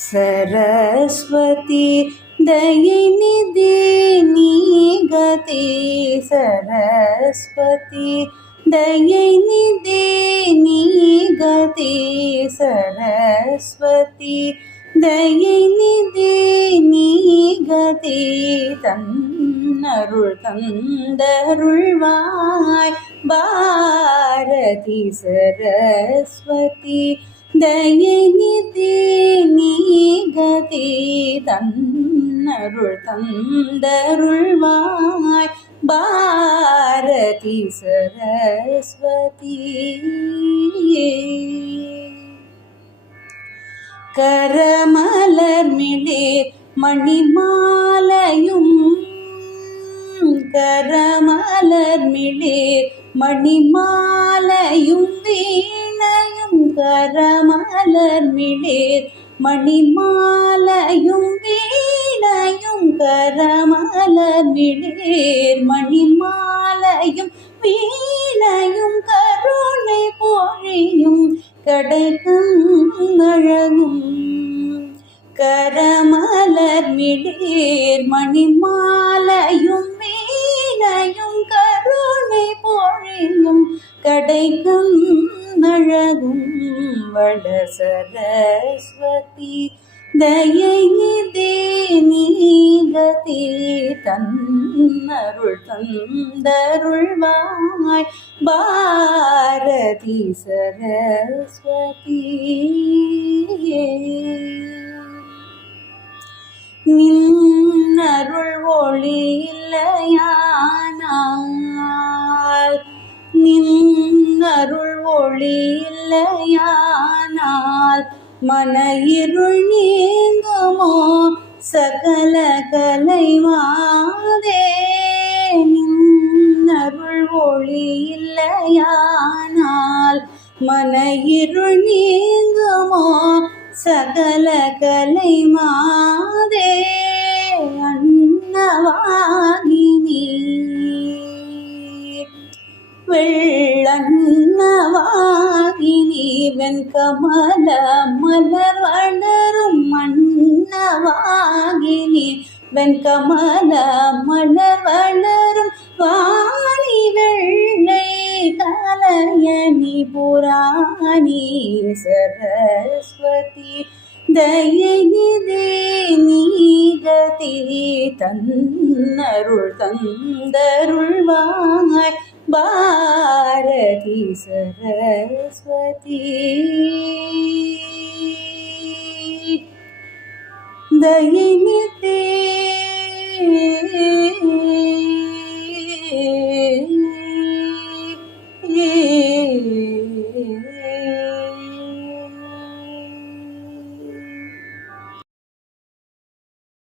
सरस्वती दयिनिधि निगति सरस्वती दयिनिधि निगति सरस्वती दयिनिधि निगति तन्नरुள் தந்தருள்வாய் பாரதி सरस्वती दयिनिधि निगति तन्नरुள் தந்தருள்வாய் பாரதி सरस्वती கரமலர் மிளிர் மணிமாலையும் கரமலர் மிளிர் மணிமாலையும் வீணையும் கரமலர் மிளிர் மணிமாலையும் வீணையும் கரமலர் மிளிர் மணிமாலையும் வீணையும் கருணை பொழியும் கடைக்கும் அழகும் கரமலர் மிளிர் மணிமாலையும் வீணையும் கருணை பொழியும் கடைக்கும் அழகும் வட सरस्वती दयिनिधि निगति तन्नरुள் தந்தருள்வாய் பாரதி सरस्वती நின்னருள் ஒளி இல்லையானால் நின்னருள் ஒளி இல்லையானால் மன இருள் நீங்குமோ சகல கலைமாதே நின்னருள் ஒளி இல்லையானால் மன இருள் நீங்குமோ சகல கலைமாதே அன்னவாகி நீர் வெள்ளன்னவாகி நீ வெண்கமல மலர் வளரும் மன்னவாகி நீ வெண்கமல மலர் வளரும் வாணி வெள்ளை கலையணி புராணி सरस्वती दयिनिधि निगति तन्नरुள் தந்தருள்வாய் பாரதி सरस्वती दयिनिधि